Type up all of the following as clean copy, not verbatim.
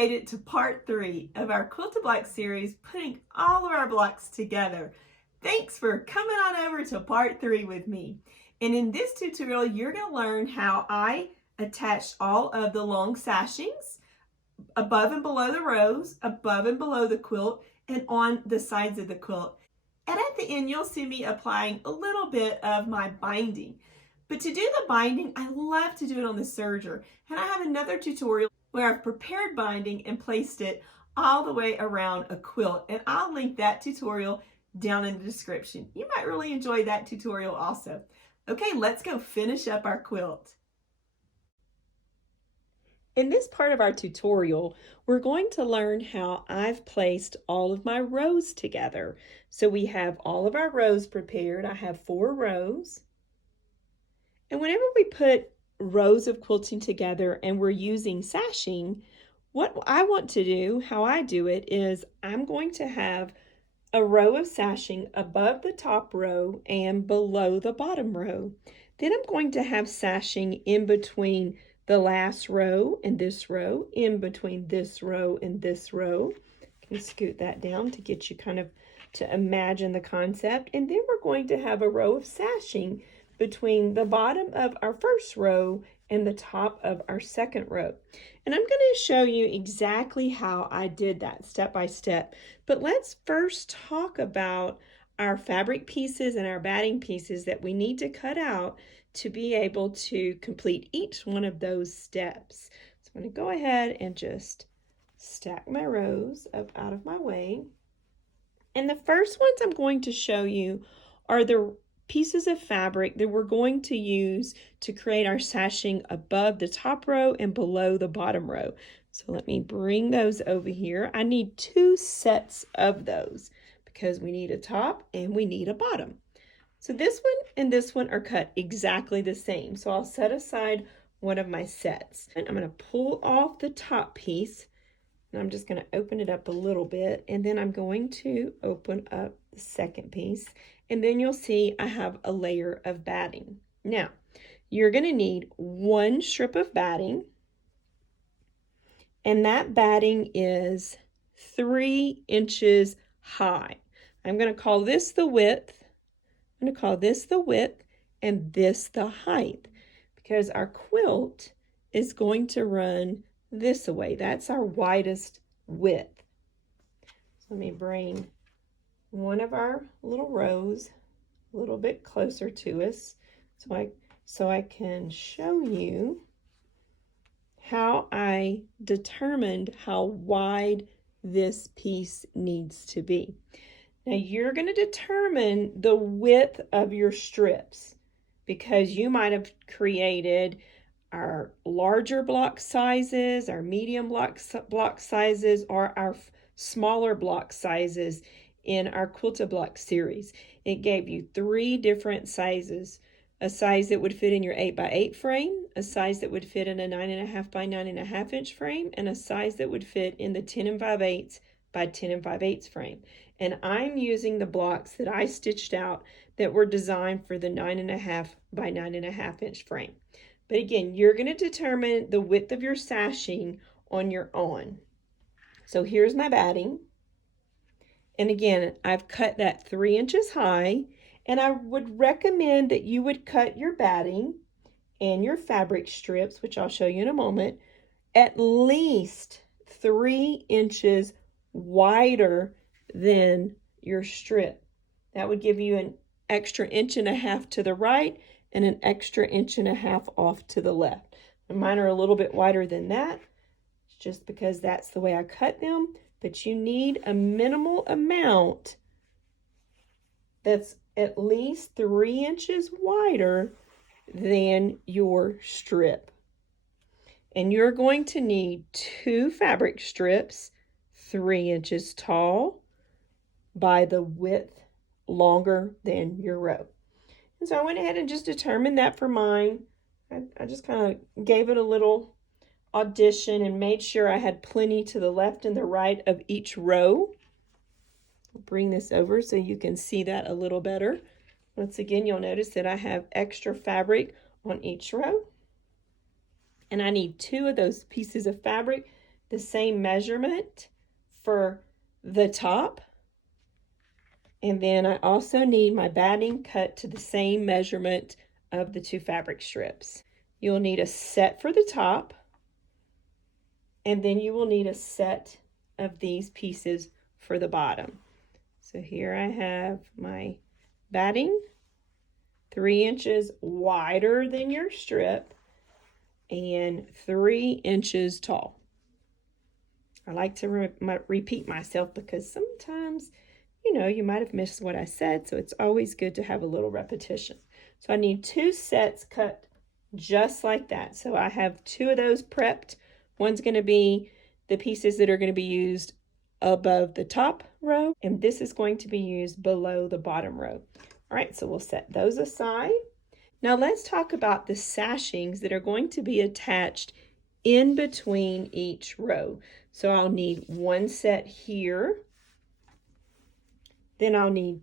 made it to part 3 of our Quilt-a-Block series, putting all of our blocks together. Thanks for coming on over to part 3 with me. And in this tutorial, you're going to learn how I attached all of the long sashings above and below the rows, above and below the quilt, and on the sides of the quilt. And at the end, you'll see me applying a little bit of my binding. But to do the binding, I love to do it on the serger. And I have another tutorial where I've prepared binding and placed it all the way around a quilt. And I'll link that tutorial down in the description. You might really enjoy that tutorial also. Okay, let's go finish up our quilt. In this part of our tutorial, we're going to learn how I've placed all of my rows together. So we have all of our rows prepared. I have 4 rows. And whenever we put rows of quilting together and we're using sashing, what I want to do, how I do it, is I'm going to have a row of sashing above the top row and below the bottom row. Then I'm going to have sashing in between the last row and this row, in between this row and this row. I can scoot that down to get you kind of to imagine the concept. And then we're going to have a row of sashing between the bottom of our first row and the top of our second row. And I'm going to show you exactly how I did that step by step. But let's first talk about our fabric pieces and our batting pieces that we need to cut out to be able to complete each one of those steps. So I'm going to go ahead and just stack my rows up out of my way. And the first ones I'm going to show you are the pieces of fabric that we're going to use to create our sashing above the top row and below the bottom row. So let me bring those over here. I need 2 sets of those because we need a top and we need a bottom. So this one and this one are cut exactly the same. So I'll set aside one of my sets. And I'm going to pull off the top piece. And I'm just going to open it up a little bit. And then I'm going to open up the second piece. And then you'll see I have a layer of batting. Now, you're going to need 1 strip of batting. And that batting is 3 inches high. I'm going to call this the width. I'm going to call this the width and this the height, because our quilt is going to run this way. That's our widest width. So let me bring one of our little rows a little bit closer to us so I can show you how I determined how wide this piece needs to be. Now you're going to determine the width of your strips because you might have created our larger block sizes, our medium block sizes, or our smaller block sizes in our Quilt-a-Block series. It gave you 3 different sizes. A size that would fit in your 8x8 frame, a size that would fit in a 9.5 by 9.5 inch frame, and a size that would fit in the 10 5/8 by 10 5/8 frame. And I'm using the blocks that I stitched out that were designed for the 9.5 by 9.5 inch frame. But again, you're going to determine the width of your sashing on your own. So here's my batting. And again, I've cut that 3 inches high. And I would recommend that you would cut your batting and your fabric strips, which I'll show you in a moment, at least 3 inches wider than your strip. That would give you an extra 1.5 inches to the right and an extra 1.5 inches off to the left. And mine are a little bit wider than that, just because that's the way I cut them. But you need a minimal amount that's at least 3 inches wider than your strip. And you're going to need 2 fabric strips, 3 inches tall by the width longer than your row. And so I went ahead and just determined that for mine. I just kind of gave it a little audition and made sure I had plenty to the left and the right of each row. I'll bring this over so you can see that a little better. Once again, you'll notice that I have extra fabric on each row. And I need 2 of those pieces of fabric the same measurement for the top. And then I also need my batting cut to the same measurement of the 2 fabric strips. You'll need a set for the top, and then you will need a set of these pieces for the bottom. So here I have my batting, 3 inches wider than your strip and 3 inches tall. I like to repeat myself because sometimes, you might have missed what I said, so it's always good to have a little repetition. So I need 2 sets cut just like that. So I have 2 of those prepped. One's going to be the pieces that are going to be used above the top row, and this is going to be used below the bottom row. All right, so we'll set those aside. Now let's talk about the sashings that are going to be attached in between each row. So I'll need 1 set here. Then I'll need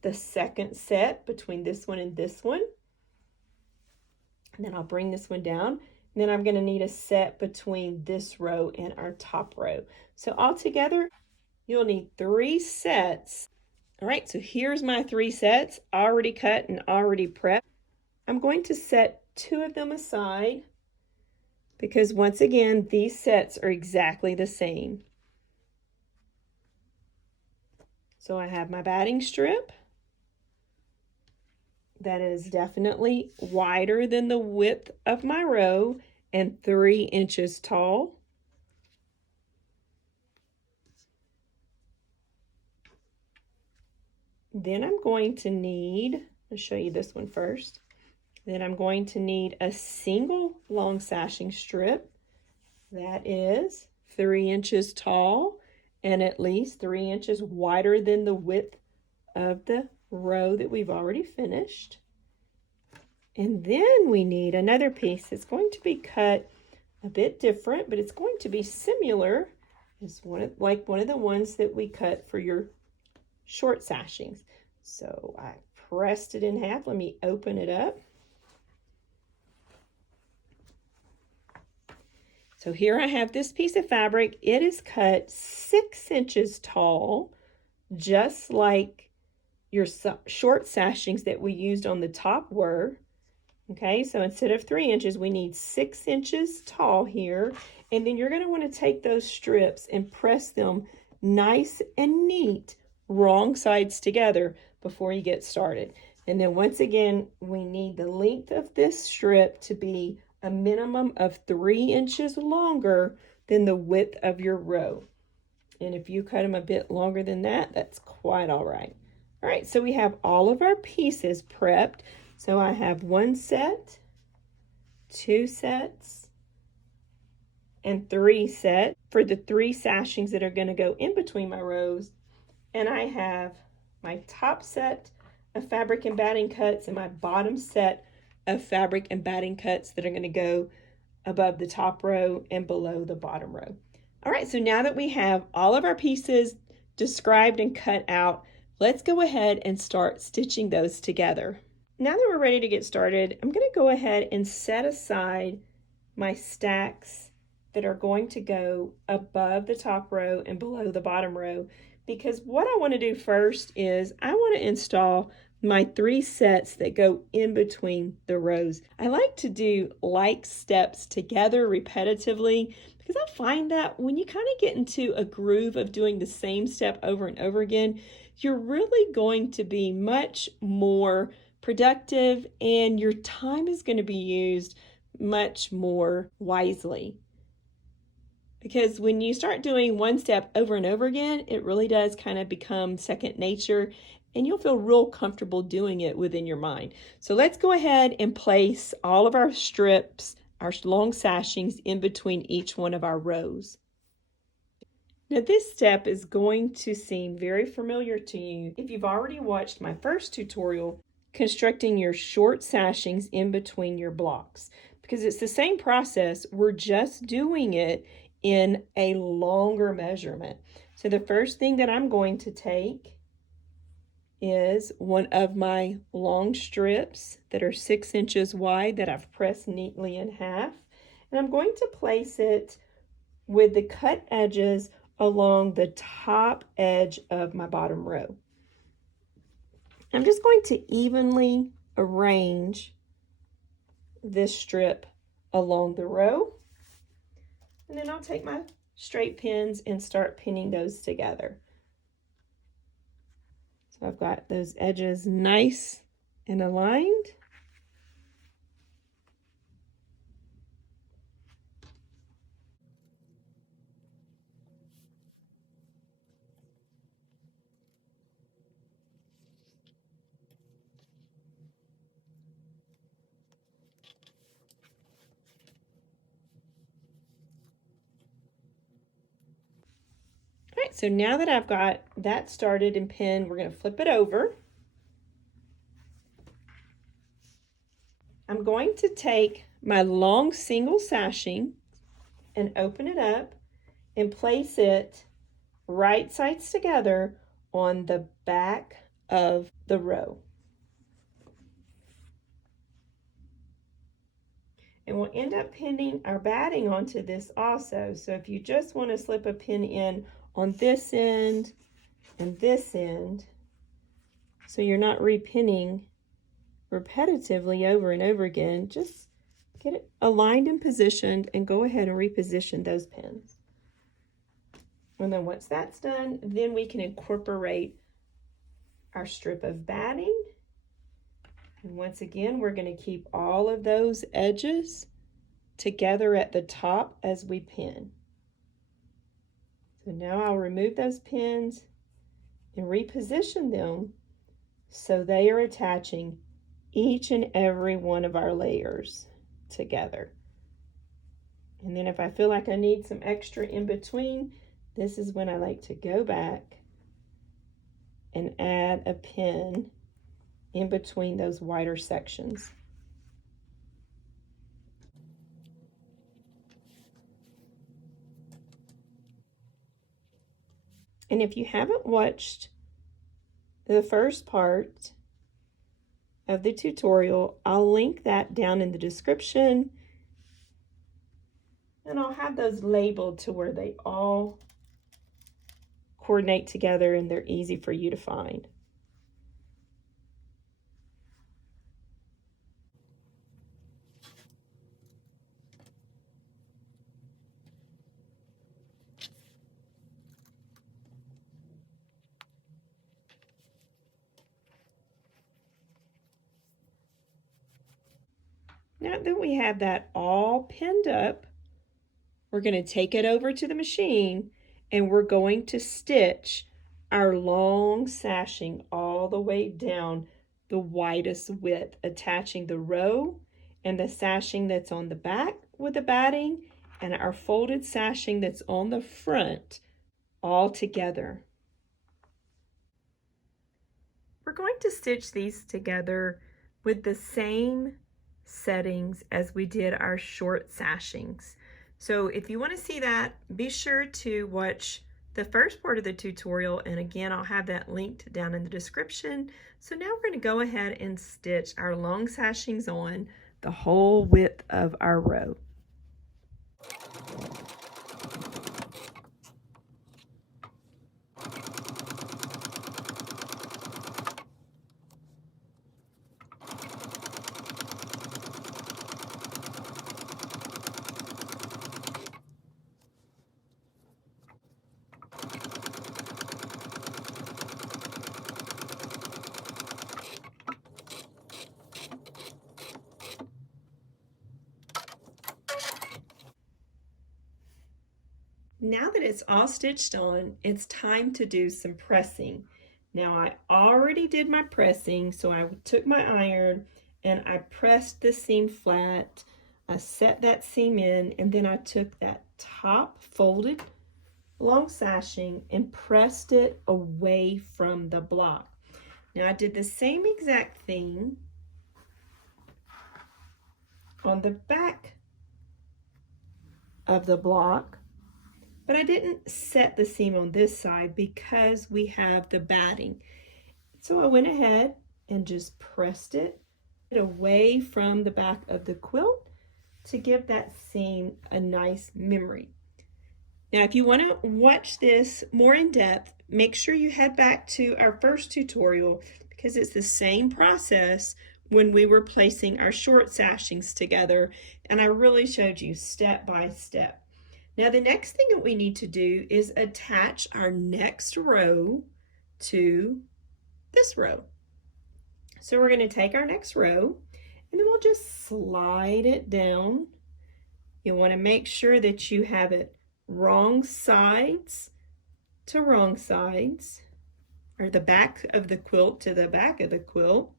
the second set between this one and this one. And then I'll bring this one down. And then I'm going to need a set between this row and our top row. So altogether, you'll need 3 sets. All right, so here's my 3 sets, already cut and already prepped. I'm going to set 2 of them aside because once again, these sets are exactly the same. So I have my batting strip that is definitely wider than the width of my row and 3 inches tall. Then I'm going to need, I'll show you this one first. Then I'm going to need a single long sashing strip that is 3 inches tall and at least 3 inches wider than the width of the row that we've already finished. And then we need another piece that's going to be cut a bit different, but it's going to be similar as one of the ones that we cut for your short sashings. So I pressed it in half. Let me open it up. So here I have this piece of fabric. It is cut 6 inches tall, just like your short sashings that we used on the top were. Okay, so instead of 3 inches, we need 6 inches tall here. And then you're going to want to take those strips and press them nice and neat, wrong sides together before you get started. And then once again, we need the length of this strip to be a minimum of 3 inches longer than the width of your row. And if you cut them a bit longer than that, that's quite all right. All right, so we have all of our pieces prepped. So I have 1 set, 2 sets, and 3 sets for the 3 sashings that are going to go in between my rows. And I have my top set of fabric and batting cuts and my bottom set of fabric and batting cuts that are going to go above the top row and below the bottom row. All right, so now that we have all of our pieces described and cut out, let's go ahead and start stitching those together. Now that we're ready to get started, I'm going to go ahead and set aside my stacks that are going to go above the top row and below the bottom row, because what I want to do first is I want to install my 3 sets that go in between the rows. I like to do like steps together repetitively because I find that when you kind of get into a groove of doing the same step over and over again, you're really going to be much more productive and your time is going to be used much more wisely. Because when you start doing one step over and over again, it really does kind of become second nature and you'll feel real comfortable doing it within your mind. So let's go ahead and place all of our strips, our long sashings in between each one of our rows. Now this step is going to seem very familiar to you if you've already watched my first tutorial, constructing your short sashings in between your blocks. Because it's the same process, we're just doing it in a longer measurement. So the first thing that I'm going to take is one of my long strips that are 6 inches wide that I've pressed neatly in half. And I'm going to place it with the cut edges along the top edge of my bottom row. I'm just going to evenly arrange this strip along the row, and then I'll take my straight pins and start pinning those together. So I've got those edges nice and aligned. All right, so now that I've got that started and pinned, we're going to flip it over. I'm going to take my long single sashing and open it up and place it right sides together on the back of the row. And we'll end up pinning our batting onto this also. So if you just want to slip a pin in on this end and this end, so you're not repinning repetitively over and over again, just get it aligned and positioned and go ahead and reposition those pins. And then once that's done, then we can incorporate our strip of batting. And once again, we're going to keep all of those edges together at the top as we pin. So now I'll remove those pins and reposition them so they are attaching each and every one of our layers together. And then if I feel like I need some extra in between, this is when I like to go back and add a pin in between those wider sections. And if you haven't watched the first part of the tutorial, I'll link that down in the description, and I'll have those labeled to where they all coordinate together and they're easy for you to find. Now that we have that all pinned up, we're going to take it over to the machine and we're going to stitch our long sashing all the way down the widest width, attaching the row and the sashing that's on the back with the batting and our folded sashing that's on the front all together. We're going to stitch these together with the same settings as we did our short sashings. So if you want to see that, be sure to watch the first part of the tutorial, and again I'll have that linked down in the description. So now we're going to go ahead and stitch our long sashings on the whole width of our row. Now that it's all stitched on, it's time to do some pressing. Now I already did my pressing, so I took my iron and I pressed the seam flat. I set that seam in, and then I took that top folded long sashing and pressed it away from the block. Now I did the same exact thing on the back of the block, but I didn't set the seam on this side because we have the batting. So I went ahead and just pressed it away from the back of the quilt to give that seam a nice memory. Now, if you want to watch this more in depth, make sure you head back to our first tutorial because it's the same process when we were placing our short sashings together, and I really showed you step by step. Now, the next thing that we need to do is attach our next row to this row. So we're going to take our next row and then we'll just slide it down. You want to make sure that you have it wrong sides to wrong sides, or the back of the quilt to the back of the quilt.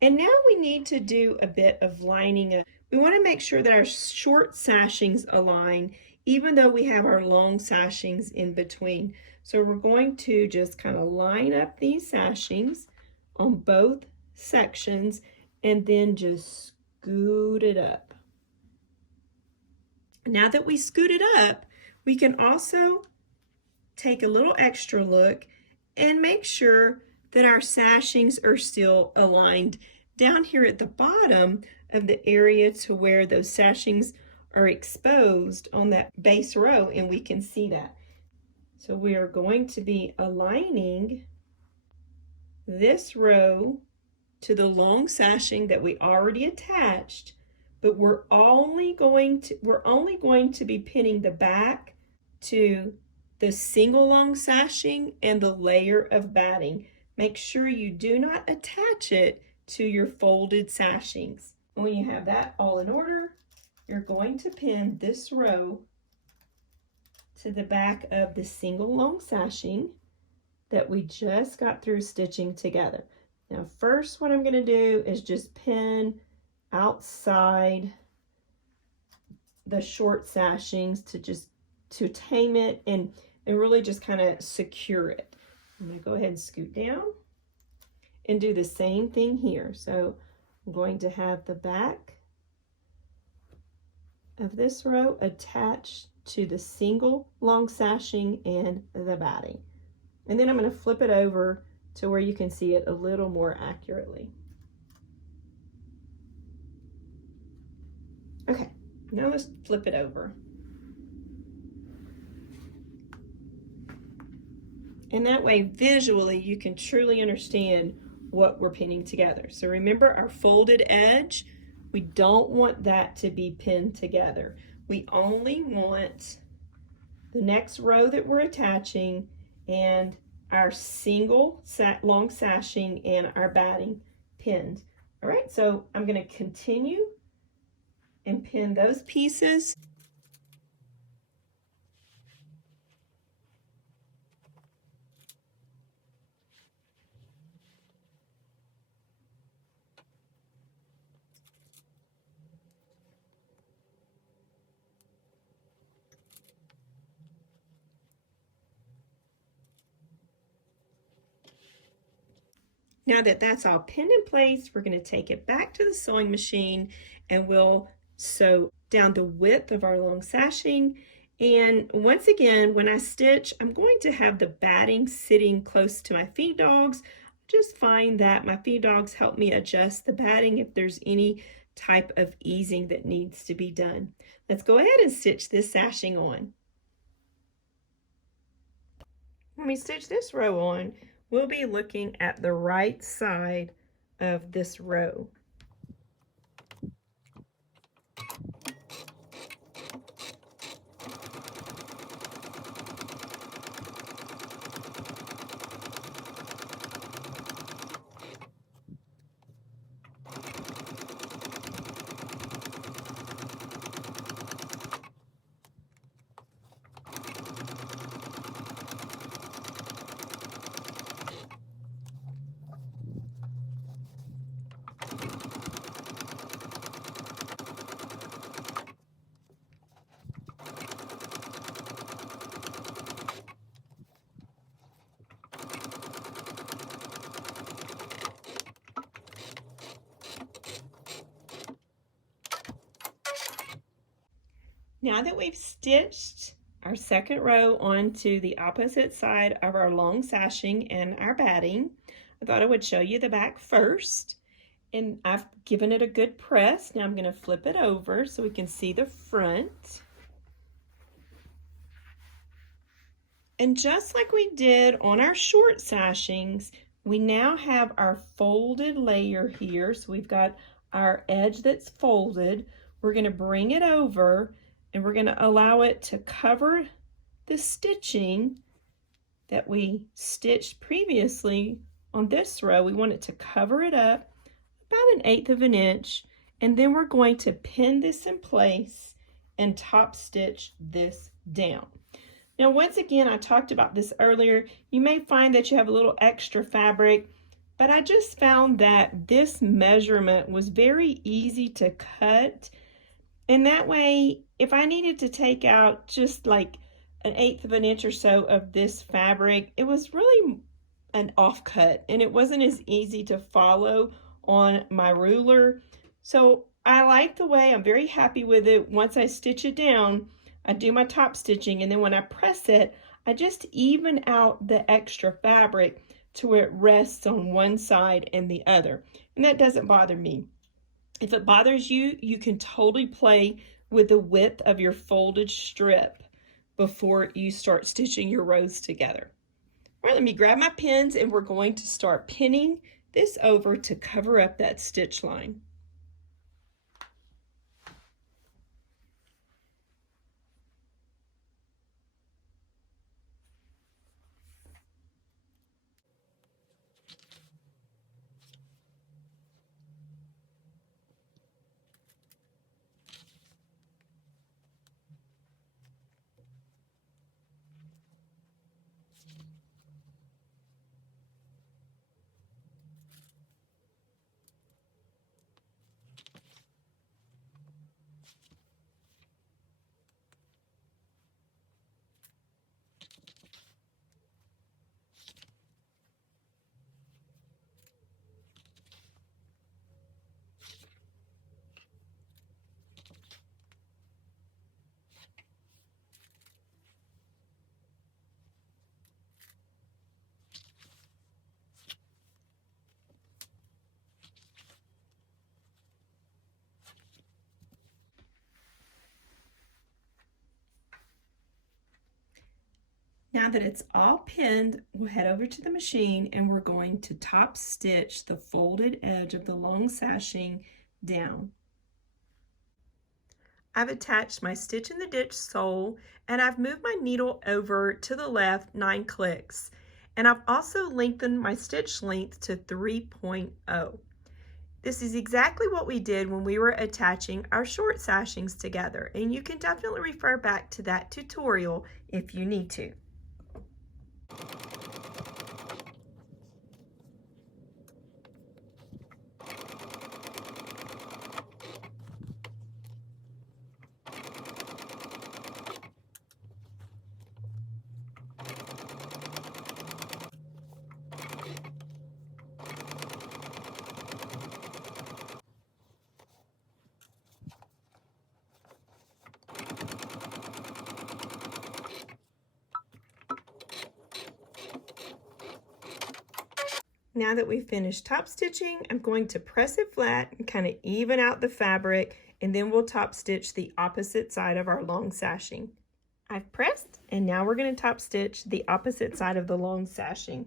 And now we need to do a bit of lining up. We want to make sure that our short sashings align, even though we have our long sashings in between. So we're going to just kind of line up these sashings on both sections and then just scoot it up. Now that we scoot it up, we can also take a little extra look and make sure that our sashings are still aligned down here at the bottom of the area to where those sashings are exposed on that base row, and we can see that. So we are going to be aligning this row to the long sashing that we already attached, but we're only going to be pinning the back to the single long sashing and the layer of batting. Make sure you do not attach it to your folded sashings. When you have that all in order, you're going to pin this row to the back of the single long sashing that we just got through stitching together. Now first what I'm going to do is just pin outside the short sashings to tame it and really just kind of secure it. I'm going to go ahead and scoot down and do the same thing here. So I'm going to have the back of this row attached to the single long sashing and the batting. And then I'm going to flip it over to where you can see it a little more accurately. Okay, now let's flip it over. And that way, visually, you can truly understand what we're pinning together. So remember our folded edge, we don't want that to be pinned together. We only want the next row that we're attaching and our single long sashing and our batting pinned. All right, so I'm going to continue and pin those pieces. Now that that's all pinned in place, we're going to take it back to the sewing machine and we'll sew down the width of our long sashing. And once again, when I stitch, I'm going to have the batting sitting close to my feed dogs. Just find that my feed dogs help me adjust the batting if there's any type of easing that needs to be done. Let's go ahead and stitch this sashing on. When we stitch this row on, we'll be looking at the right side of this row. Now that we've stitched our second row onto the opposite side of our long sashing and our batting, I thought I would show you the back first. And I've given it a good press. Now I'm going to flip it over so we can see the front. And just like we did on our short sashings, we now have our folded layer here. So we've got our edge that's folded. We're going to bring it over and we're going to allow it to cover the stitching that we stitched previously on this row. We want it to cover it up about 1/8 of an inch, and then we're going to pin this in place and top stitch this down. Now, once again, I talked about this earlier. You may find that you have a little extra fabric, but I just found that this measurement was very easy to cut. And that way, if I needed to take out just like 1/8 of an inch or so of this fabric, it was really an offcut and it wasn't as easy to follow on my ruler. So I like the way, I'm very happy with it. Once I stitch it down, I do my top stitching, and then when I press it, I just even out the extra fabric to where it rests on one side and the other. And that doesn't bother me. If it bothers you, you can totally play with the width of your folded strip before you start stitching your rows together. All right, let me grab my pins and we're going to start pinning this over to cover up that stitch line. Now that it's all pinned, we'll head over to the machine and we're going to top stitch the folded edge of the long sashing down. I've attached my stitch in the ditch sole and I've moved my needle over to the left 9 clicks. And I've also lengthened my stitch length to 3.0. This is exactly what we did when we were attaching our short sashings together, and you can definitely refer back to that tutorial if you need to. Now that we've finished top stitching, I'm going to press it flat and kind of even out the fabric, and then we'll top stitch the opposite side of our long sashing. I've pressed, and now we're going to top stitch the opposite side of the long sashing.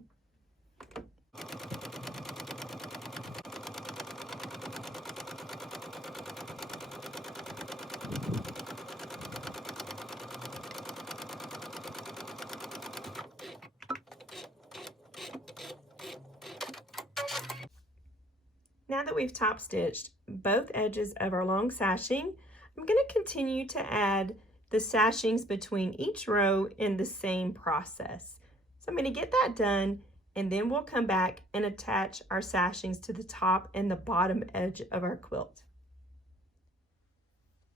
Now that we've top stitched both edges of our long sashing, I'm going to continue to add the sashings between each row in the same process. So I'm going to get that done, and then we'll come back and attach our sashings to the top and the bottom edge of our quilt.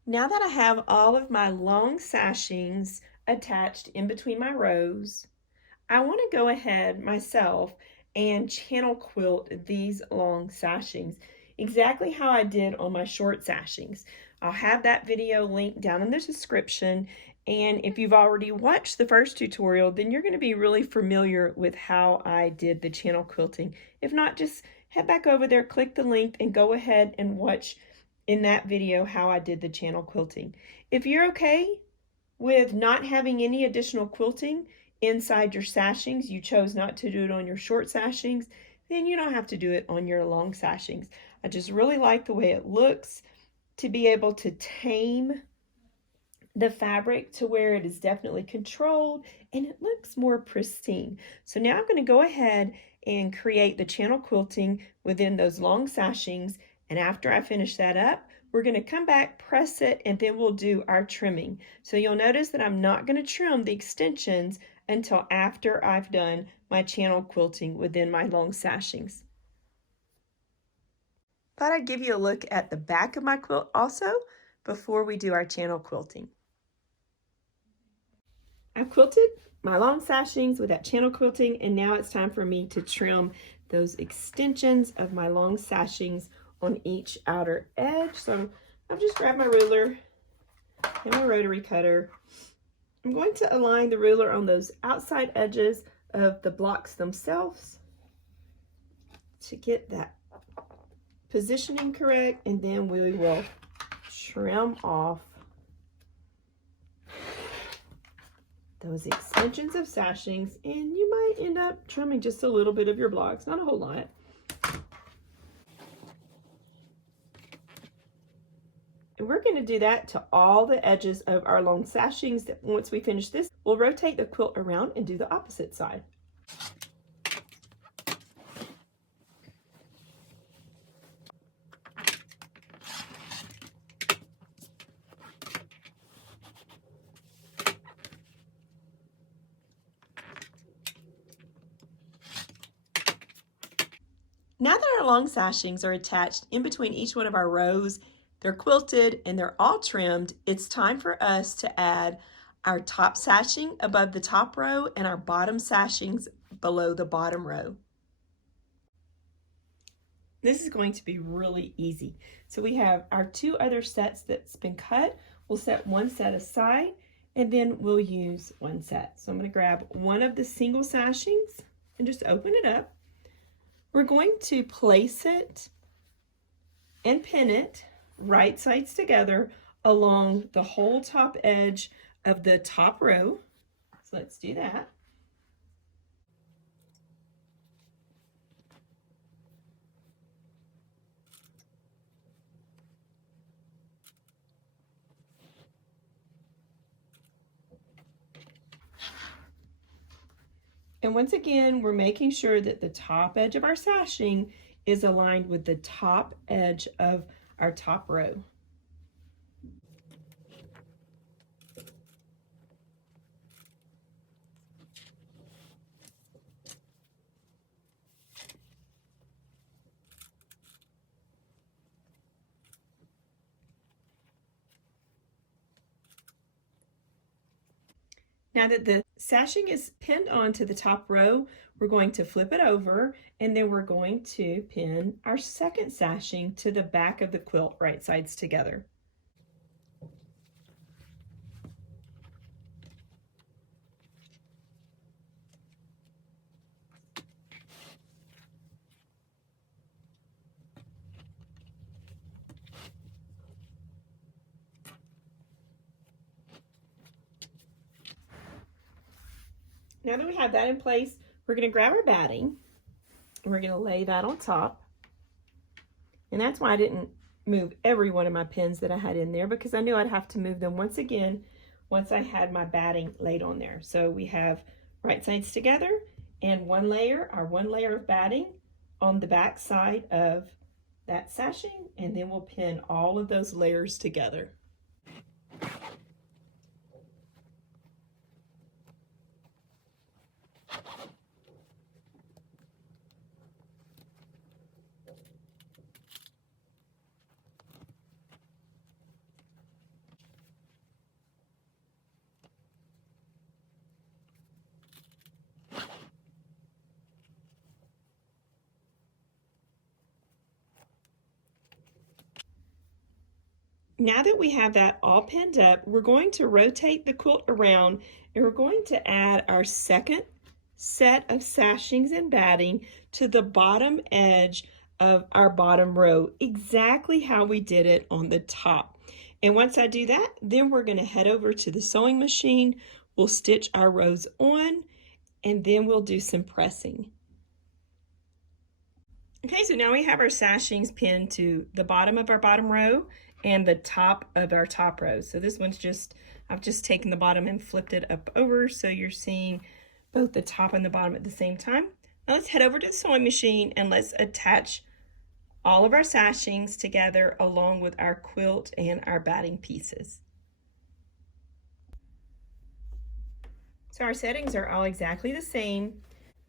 Now that I have all of my long sashings attached in between my rows, I want to go ahead myself and channel quilt these long sashings exactly how I did on my short sashings. I'll have that video linked down in the description, and if you've already watched the first tutorial, then you're going to be really familiar with how I did the channel quilting. If not, just head back over there, click the link, and go ahead and watch in that video how I did the channel quilting. If you're okay with not having any additional quilting inside your sashings, you chose not to do it on your short sashings, then you don't have to do it on your long sashings. I just really like the way it looks, to be able to tame the fabric to where it is definitely controlled and it looks more pristine. So now I'm going to go ahead and create the channel quilting within those long sashings, and after I finish that up, we're going to come back, press it, and then we'll do our trimming. So you'll notice that I'm not going to trim the extensions until after I've done my channel quilting within my long sashings. Thought I'd give you a look at the back of my quilt also before we do our channel quilting. I've quilted my long sashings with that channel quilting, and now it's time for me to trim those extensions of my long sashings on each outer edge. So I've just grabbed my ruler and my rotary cutter. I'm going to align the ruler on those outside edges of the blocks themselves to get that positioning correct, and then we will trim off those extensions of sashings, and you might end up trimming just a little bit of your blocks, not a whole lot. And we're going to do that to all the edges of our long sashings. That once we finish this, we'll rotate the quilt around and do the opposite side. Now that our long sashings are attached in between each one of our rows, they're quilted and they're all trimmed, it's time for us to add our top sashing above the top row and our bottom sashings below the bottom row. This is going to be really easy. So we have our two other sets that's been cut. We'll set one set aside and then we'll use one set. So I'm going to grab one of the single sashings and just open it up. We're going to place it and pin it right sides together along the whole top edge of the top row. So let's do that. And once again, we're making sure that the top edge of our sashing is aligned with the top edge of our top row. Now that the sashing is pinned onto the top row, we're going to flip it over, and then we're going to pin our second sashing to the back of the quilt, right sides together. Now that we have that in place, we're going to grab our batting and we're going to lay that on top. And that's why I didn't move every one of my pins that I had in there, because I knew I'd have to move them once again once I had my batting laid on there. So we have right sides together and one layer of batting on the back side of that sashing, and then we'll pin all of those layers together. Now that we have that all pinned up, we're going to rotate the quilt around and we're going to add our second set of sashings and batting to the bottom edge of our bottom row, exactly how we did it on the top. And once I do that, then we're going to head over to the sewing machine. We'll stitch our rows on, and then we'll do some pressing. Okay, so now we have our sashings pinned to the bottom of our bottom row and the top of our top row. So this one's I've just taken the bottom and flipped it up over, so you're seeing both the top and the bottom at the same time. Now let's head over to the sewing machine and let's attach all of our sashings together along with our quilt and our batting pieces. So our settings are all exactly the same,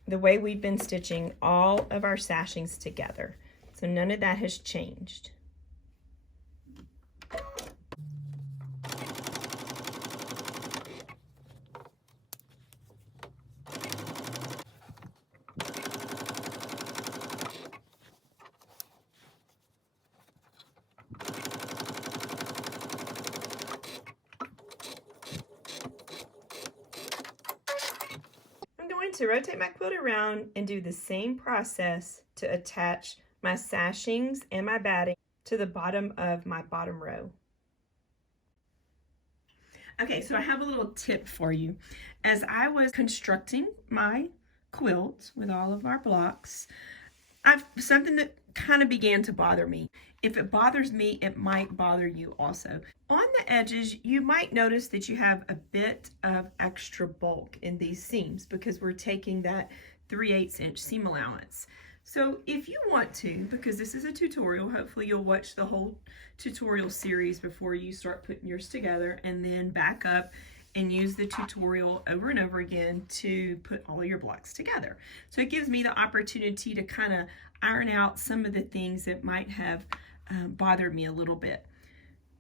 the way we've been stitching all of our sashings together. So none of that has changed. To rotate my quilt around and do the same process to attach my sashings and my batting to the bottom of my bottom row. Okay, so I have a little tip for you. As I was constructing my quilt with all of our blocks, something that kind of began to bother me. If it bothers me, it might bother you also. On the edges, you might notice that you have a bit of extra bulk in these seams because we're taking that 3/8 inch seam allowance. So if you want to, because this is a tutorial, hopefully you'll watch the whole tutorial series before you start putting yours together, and then back up and use the tutorial over and over again to put all of your blocks together. So it gives me the opportunity to kind of iron out some of the things that might have bothered me a little bit.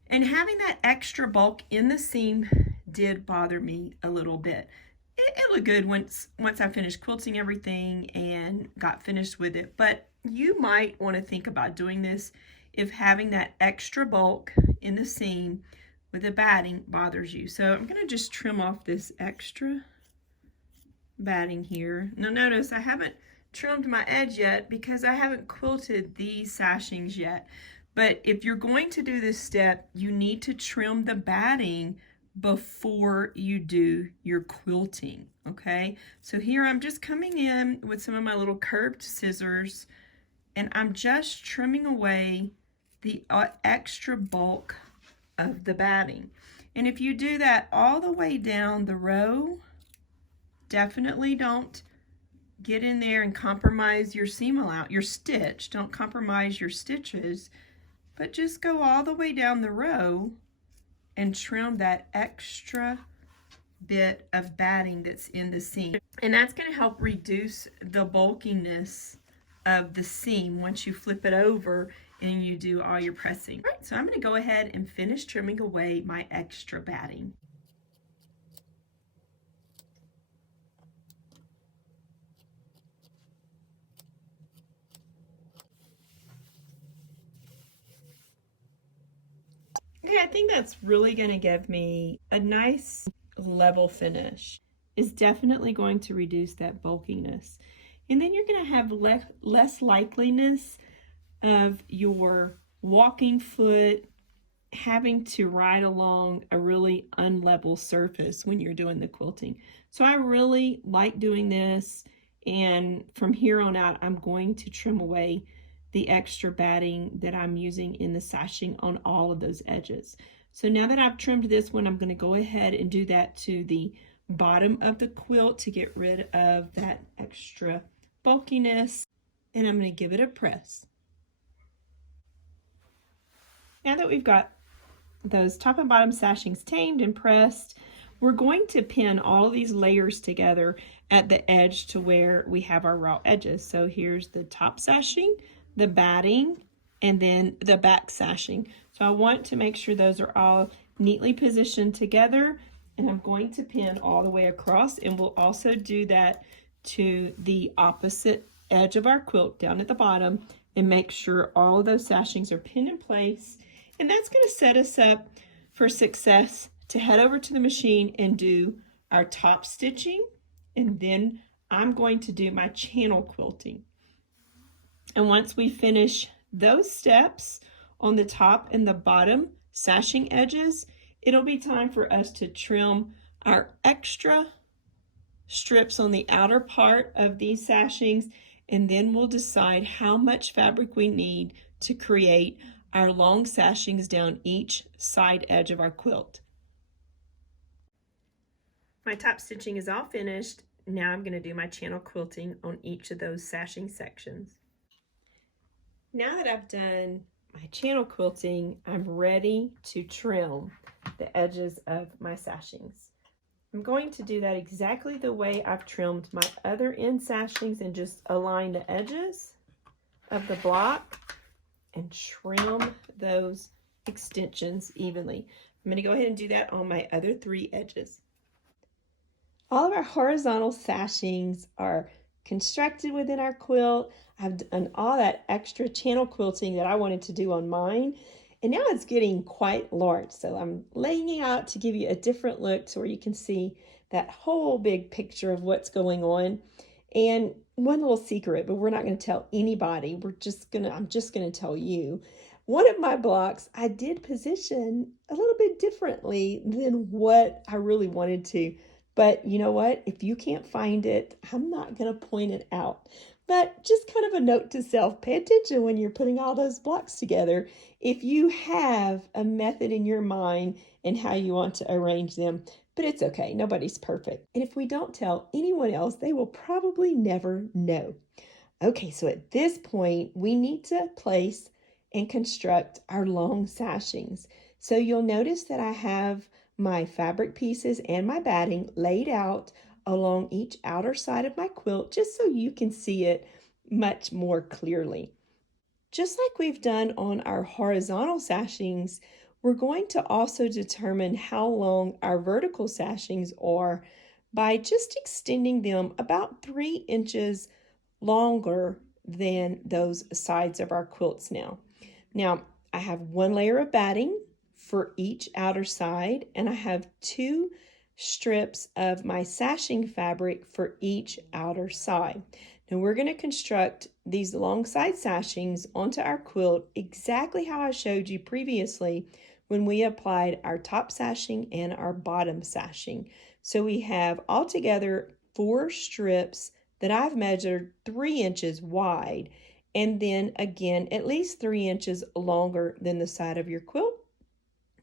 And having that extra bulk in the seam did bother me a little bit. It looked good once I finished quilting everything and got finished with it, but you might want to think about doing this if having that extra bulk in the seam with the batting bothers you. So I'm going to just trim off this extra batting here. Now notice I haven't trimmed my edge yet because I haven't quilted these sashings yet. But if you're going to do this step, you need to trim the batting before you do your quilting, okay? So here I'm just coming in with some of my little curved scissors, and I'm just trimming away the extra bulk of the batting. And if you do that all the way down the row, definitely don't get in there and compromise your seam allowance, your stitch. Don't compromise your stitches, but just go all the way down the row and trim that extra bit of batting that's in the seam. And that's going to help reduce the bulkiness of the seam once you flip it over and you do all your pressing. All right, so I'm going to go ahead and finish trimming away my extra batting. Okay, I think that's really going to give me a nice level finish. It's definitely going to reduce that bulkiness. And then you're going to have less likeliness of your walking foot having to ride along a really unlevel surface when you're doing the quilting. So I really like doing this, and from here on out I'm going to trim away the extra batting that I'm using in the sashing on all of those edges. So now that I've trimmed this one, I'm going to go ahead and do that to the bottom of the quilt to get rid of that extra bulkiness, and I'm going to give it a press. Now that we've got those top and bottom sashings tamed and pressed, we're going to pin all of these layers together at the edge to where we have our raw edges. So here's the top sashing, the batting, and then the back sashing. So I want to make sure those are all neatly positioned together, and I'm going to pin all the way across, and we'll also do that to the opposite edge of our quilt down at the bottom, and make sure all of those sashings are pinned in place. And that's going to set us up for success to head over to the machine and do our top stitching, and then I'm going to do my channel quilting. And once we finish those steps on the top and the bottom sashing edges, it'll be time for us to trim our extra strips on the outer part of these sashings, and then we'll decide how much fabric we need to create our long sashings down each side edge of our quilt. My top stitching is all finished. Now I'm going to do my channel quilting on each of those sashing sections. Now that I've done my channel quilting, I'm ready to trim the edges of my sashings. I'm going to do that exactly the way I've trimmed my other end sashings and just align the edges of the block and trim those extensions evenly. I'm going to go ahead and do that on my other 3 edges. All of our horizontal sashings are constructed within our quilt. I've done all that extra channel quilting that I wanted to do on mine, and now it's getting quite large. So I'm laying it out to give you a different look so where you can see that whole big picture of what's going on. And one little secret, but we're not going to tell anybody. I'm just going to tell you. One of my blocks I did position a little bit differently than what I really wanted to. But you know what? If you can't find it, I'm not going to point it out. But just kind of a note to self, pay attention when you're putting all those blocks together. If you have a method in your mind and how you want to arrange them, but it's okay. Nobody's perfect. And if we don't tell anyone else, they will probably never know. Okay, so at this point, we need to place and construct our long sashings. So you'll notice that I have my fabric pieces and my batting laid out along each outer side of my quilt, just so you can see it much more clearly. Just like we've done on our horizontal sashings, we're going to also determine how long our vertical sashings are by just extending them about 3 inches longer than those sides of our quilts now. Now, I have 1 layer of batting for each outer side, and I have 2 strips of my sashing fabric for each outer side. Now we're going to construct these long side sashings onto our quilt exactly how I showed you previously when we applied our top sashing and our bottom sashing. So we have altogether 4 strips that I've measured 3 inches wide, and then again at least 3 inches longer than the side of your quilt.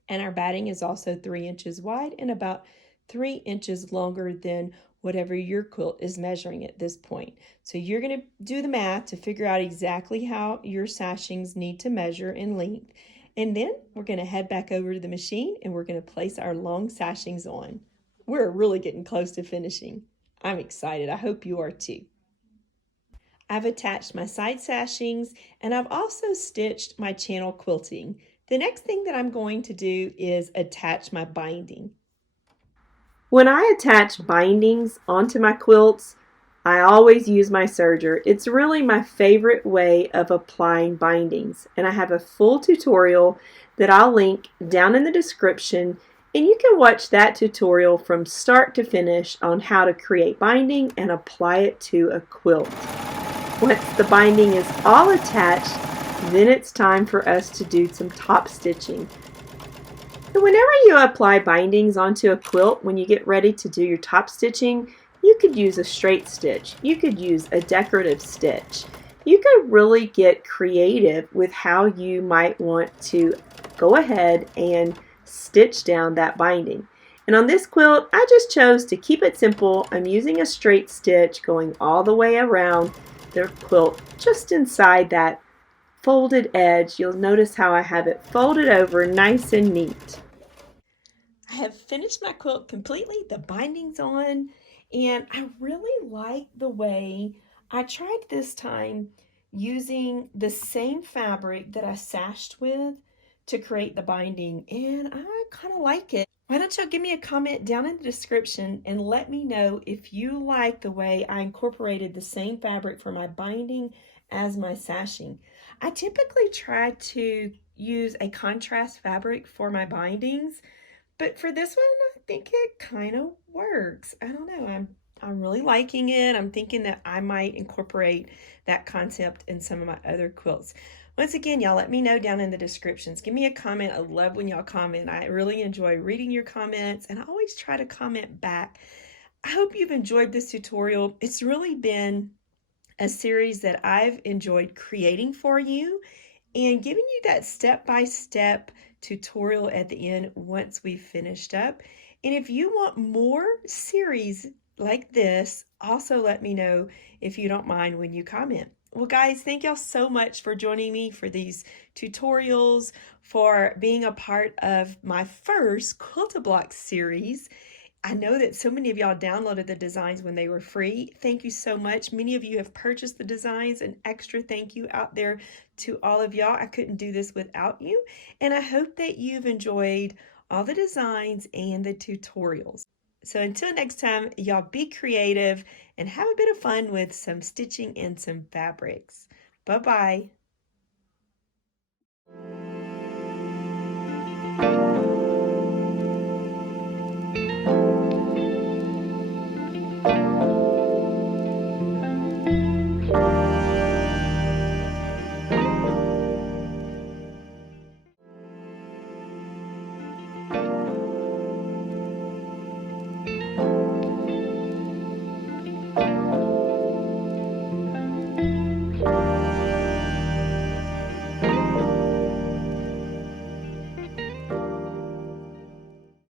And our batting is also 3 inches wide and about 3 inches longer than whatever your quilt is measuring at this point. So you're going to do the math to figure out exactly how your sashings need to measure in length. And then we're going to head back over to the machine and we're going to place our long sashings on. We're really getting close to finishing. I'm excited. I hope you are too. I've attached my side sashings and I've also stitched my channel quilting. The next thing that I'm going to do is attach my binding. When I attach bindings onto my quilts, I always use my serger. It's really my favorite way of applying bindings, and I have a full tutorial that I'll link down in the description, and you can watch that tutorial from start to finish on how to create binding and apply it to a quilt. Once the binding is all attached, then it's time for us to do some top stitching. So whenever you apply bindings onto a quilt, when you get ready to do your top stitching, you could use a straight stitch. You could use a decorative stitch. You could really get creative with how you might want to go ahead and stitch down that binding. And on this quilt, I just chose to keep it simple. I'm using a straight stitch going all the way around the quilt, just inside that folded edge. You'll notice how I have it folded over nice and neat. I have finished my quilt completely, the binding's on, and I really like the way I tried this time using the same fabric that I sashed with to create the binding, and I kind of like it. Why don't y'all give me a comment down in the description and let me know if you like the way I incorporated the same fabric for my binding as my sashing. I typically try to use a contrast fabric for my bindings, but for this one, I think it kind of works. I don't know. I'm really liking it. I'm thinking that I might incorporate that concept in some of my other quilts. Once again, y'all let me know down in the descriptions. Give me a comment. I love when y'all comment. I really enjoy reading your comments, and I always try to comment back. I hope you've enjoyed this tutorial. It's really been a series that I've enjoyed creating for you and giving you that step-by-step tutorial at the end once we've finished up. And if you want more series like this, also let me know if you don't mind when you comment. Well, guys, thank y'all so much for joining me for these tutorials, for being a part of my first Quilt-A-Block series. I know that so many of y'all downloaded the designs when they were free. Thank you so much. Many of you have purchased the designs. An extra thank you out there to all of y'all. I couldn't do this without you. And I hope that you've enjoyed all the designs and the tutorials. So until next time, y'all be creative and have a bit of fun with some stitching and some fabrics. Bye-bye.